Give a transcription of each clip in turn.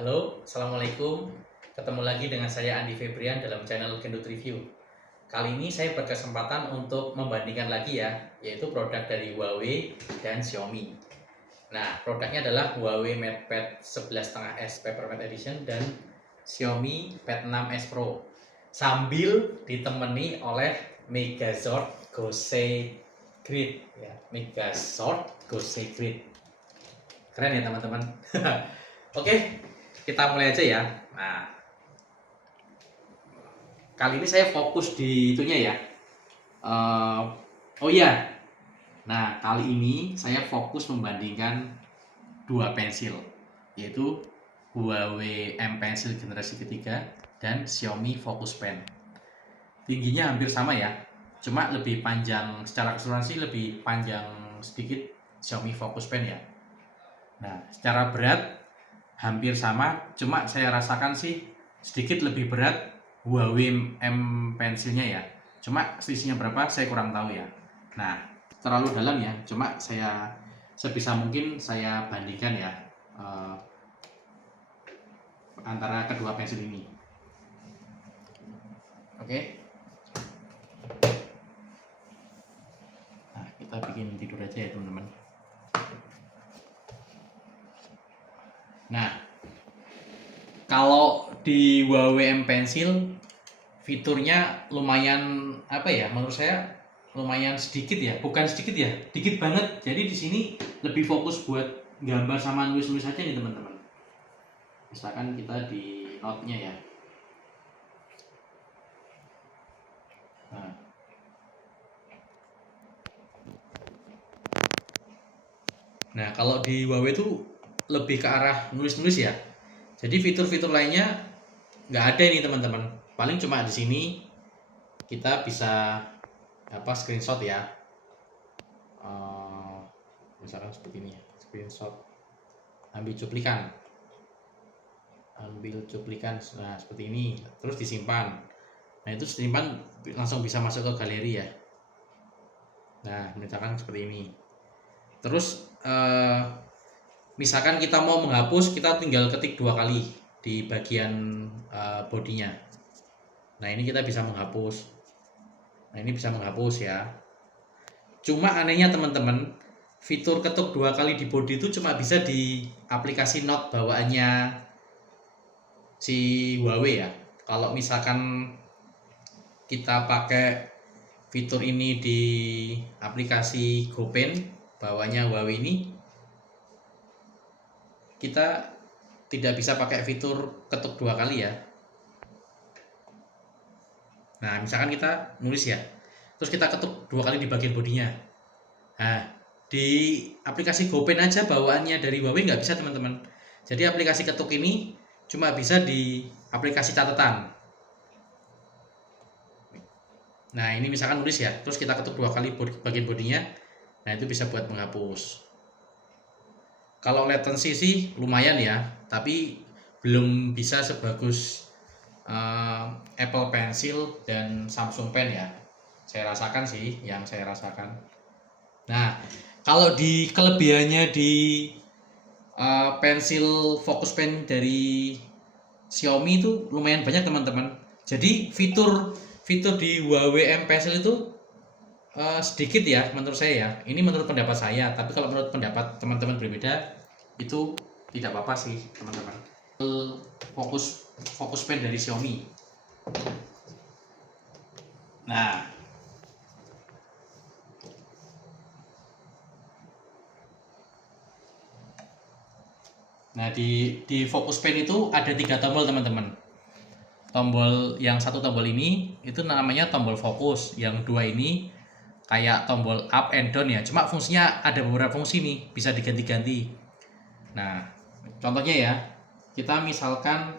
Halo, Assalamualaikum. Ketemu lagi dengan saya Andi Febrian dalam channel Gendut Review. Kali ini saya berkesempatan untuk membandingkan lagi ya, yaitu produk dari Huawei dan Xiaomi. Nah, produknya adalah Huawei MatePad 11,5S Papermate Edition dan Xiaomi Pad 6s Pro. Sambil ditemani oleh Megazord Gosei Grid ya, Megazord Gosei Grid. Keren ya teman-teman. Oke, kita mulai aja ya. Nah, kali ini saya fokus di itunya ya. Oh iya, nah kali ini saya fokus membandingkan dua pensil, yaitu Huawei M Pencil generasi ketiga dan Xiaomi Focus Pen. Tingginya hampir sama ya, cuma lebih panjang, secara keseluruhan sih lebih panjang sedikit Xiaomi Focus Pen ya. Nah, secara berat hampir sama, cuma saya rasakan sih sedikit lebih berat Huawei M pensilnya ya. Cuma selisihnya berapa saya kurang tahu ya. Nah, terlalu dalam ya, cuma saya sebisa mungkin saya bandingkan ya antara kedua pensil ini. Oke. Nah, kita bikin tidur aja ya teman-teman. Nah, kalau di Huawei M Pencil fiturnya lumayan apa ya? Menurut saya lumayan sedikit ya, bukan sedikit ya, dikit banget. Jadi di sini lebih fokus buat gambar sama nulis-nulis aja nih teman-teman. Misalkan kita di note-nya ya. Nah, kalau di Huawei itu lebih ke arah nulis-nulis ya. Jadi fitur-fitur lainnya nggak ada ini teman-teman. Paling cuma di sini kita bisa apa screenshot ya. Misalkan seperti ini, screenshot, ambil cuplikan, nah seperti ini, terus disimpan. Nah itu disimpan langsung bisa masuk ke galeri ya. Nah misalkan seperti ini. Terus misalkan kita mau menghapus, kita tinggal ketik 2 kali di bagian bodinya. Nah ini kita bisa menghapus. Nah ini bisa menghapus ya. Cuma anehnya teman-teman, fitur ketuk 2 kali di body itu cuma bisa di aplikasi Note bawaannya si Huawei ya. Kalau misalkan kita pakai fitur ini di aplikasi GoPen bawaannya Huawei ini, kita tidak bisa pakai fitur ketuk 2 kali ya. Nah misalkan kita nulis ya, terus kita ketuk 2 kali di bagian bodinya. Nah di aplikasi GoPen aja bawaannya dari Huawei nggak bisa teman-teman. Jadi aplikasi ketuk ini cuma bisa di aplikasi catatan. Nah ini misalkan nulis ya, terus kita ketuk 2 kali bagian bodinya. Nah itu bisa buat menghapus. Kalau latency sih lumayan ya, tapi belum bisa sebagus Apple Pencil dan Samsung Pen ya. Saya rasakan sih, yang saya rasakan. Nah, kalau di kelebihannya di pensil Focus Pen dari Xiaomi itu lumayan banyak teman-teman. Jadi fitur di Huawei M Pencil itu sedikit ya menurut saya ya. Ini menurut pendapat saya, tapi kalau menurut pendapat teman-teman berbeda itu tidak apa-apa sih teman-teman. Focus Pen dari Xiaomi. Nah di Focus Pen itu ada 3 tombol teman-teman. Tombol yang satu tombol ini itu namanya tombol fokus, yang dua ini kayak tombol up and down ya. Cuma fungsinya ada beberapa fungsi nih, bisa diganti-ganti. Nah contohnya ya, kita misalkan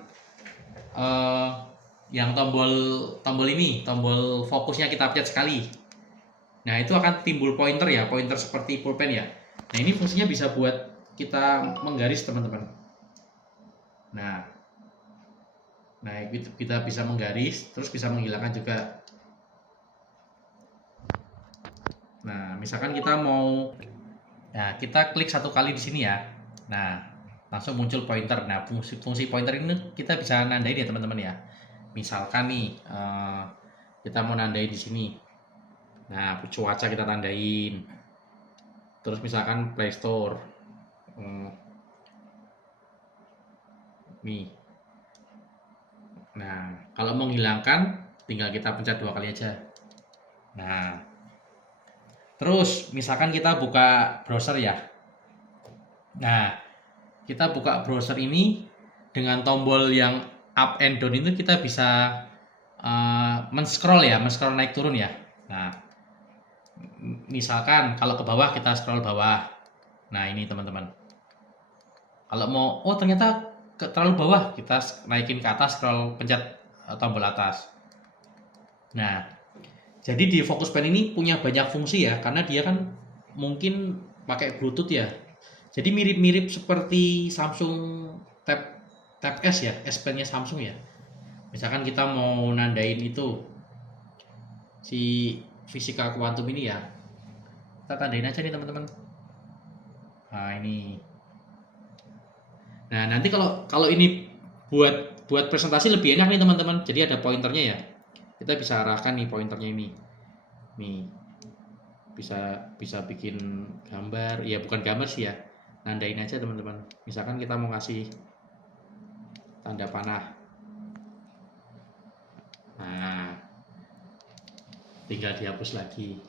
yang tombol ini, tombol fokusnya kita pencet sekali. Nah itu akan timbul pointer ya, pointer seperti pulpen ya. Nah ini fungsinya bisa buat kita menggaris teman-teman. Nah kita bisa menggaris, terus bisa menghilangkan juga. Nah misalkan kita mau, nah kita klik 1 kali di sini ya. Nah langsung muncul pointer. Nah, fungsi pointer ini kita bisa nandain ya teman-teman ya. Misalkan nih kita mau nandain di sini. Nah, cuaca kita tandain. Terus misalkan Play Store. Nih. Nah, kalau mau menghilangkan tinggal kita pencet 2 kali aja. Nah, terus misalkan kita buka browser ya. Nah, kita buka browser ini dengan tombol yang up and down itu kita bisa men-scroll ya, men-scroll naik turun ya. Nah, misalkan kalau ke bawah kita scroll bawah. Nah, ini teman-teman. Kalau mau, oh ternyata terlalu bawah, kita naikin ke atas, scroll pencet tombol atas. Nah, jadi di Focus Pen ini punya banyak fungsi ya, karena dia kan mungkin pakai Bluetooth ya. Jadi mirip-mirip seperti Samsung Tab S ya, S Pen-nya Samsung ya. Misalkan kita mau nandain itu si fisika kuantum ini ya, kita tandain aja nih teman-teman. Nah ini. Nah nanti kalau ini buat presentasi lebih enak nih teman-teman. Jadi ada pointernya ya. Kita bisa arahkan nih pointernya ini. Nih bisa bikin gambar. Ya bukan gambar sih ya. Nandain aja teman-teman. Misalkan kita mau ngasih tanda panah. Nah, tinggal dihapus lagi.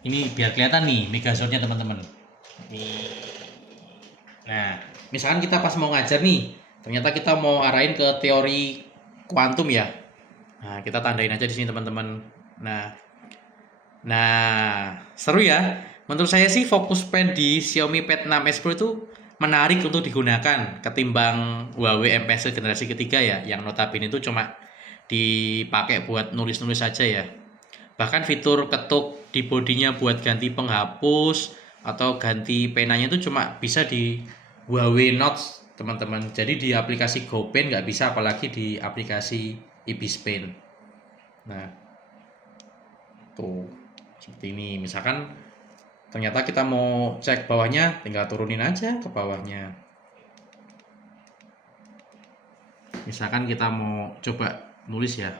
Ini biar kelihatan nih megazone-nya teman-teman. Nah, misalkan kita pas mau ngajar nih, ternyata kita mau arahin ke teori kuantum ya. Nah, kita tandain aja di sini teman-teman. Nah, seru ya. Menurut saya sih Focus Pen di Xiaomi Pad 6s Pro itu menarik untuk digunakan ketimbang Huawei M Pencil generasi ketiga ya, yang notabene itu cuma dipakai buat nulis-nulis saja ya. Bahkan fitur ketuk di bodinya buat ganti penghapus atau ganti penanya itu cuma bisa di Huawei Notes teman-teman. Jadi di aplikasi GoPen nggak bisa, apalagi di aplikasi Ibis Pen. Nah, tuh seperti ini. Misalkan ternyata kita mau cek bawahnya, tinggal turunin aja ke bawahnya. Misalkan kita mau coba nulis ya.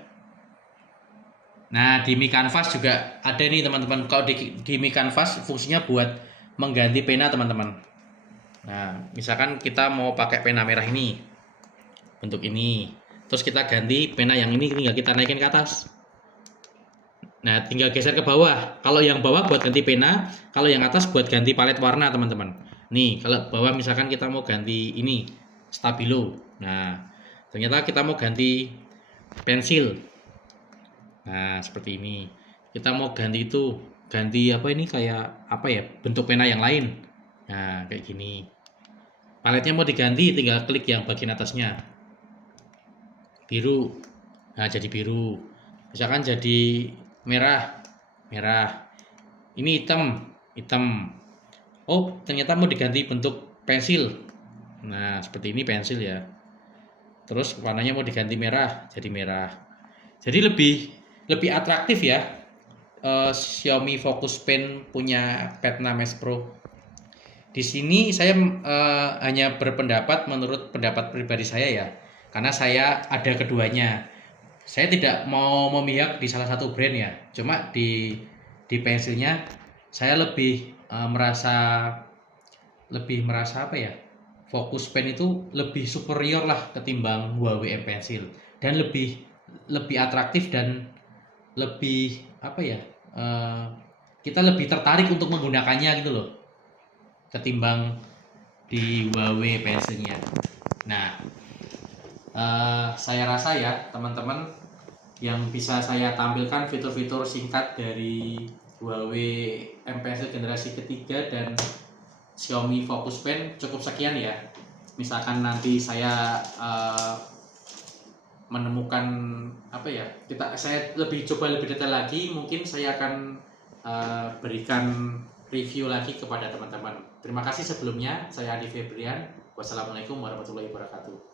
Nah, di Mi Canvas juga ada nih teman-teman. Kalau di Mi Canvas fungsinya buat mengganti pena teman-teman. Nah, misalkan kita mau pakai pena merah ini, bentuk ini. Terus kita ganti pena yang ini, tinggal kita naikin ke atas. Nah, tinggal geser ke bawah. Kalau yang bawah buat ganti pena, kalau yang atas buat ganti palet warna teman-teman. Nih, kalau bawah misalkan kita mau ganti ini, stabilo. Nah, ternyata kita mau ganti pensil. Nah, seperti ini. Kita mau ganti itu, ganti apa ini kayak apa ya? Bentuk pena yang lain. Nah, kayak gini. Paletnya mau diganti, tinggal klik yang bagian atasnya. Biru. Nah, jadi biru. Misalkan jadi merah. Ini hitam. Oh, ternyata mau diganti bentuk pensil. Nah, seperti ini pensil ya. Terus warnanya mau diganti merah, jadi merah. Jadi lebih atraktif ya. Xiaomi Focus Pen punya Pad 6s Pro. Di sini saya hanya berpendapat menurut pendapat pribadi saya ya, karena saya ada keduanya. Saya tidak mau memihak di salah satu brand ya, cuma di pensilnya saya merasa apa ya, Focus Pen itu lebih superior lah ketimbang Huawei M Pencil, dan lebih atraktif dan lebih apa ya, kita lebih tertarik untuk menggunakannya gitu loh ketimbang di Huawei Pencilnya. Nah, saya rasa ya teman-teman, yang bisa saya tampilkan fitur-fitur singkat dari Huawei M Pencil generasi ketiga dan Xiaomi Focus Pen cukup sekian ya. Misalkan nanti saya menemukan apa ya, saya coba lebih detail lagi, mungkin saya akan berikan review lagi kepada teman-teman. Terima kasih sebelumnya. Saya Adi Febrian. Wassalamualaikum warahmatullahi wabarakatuh.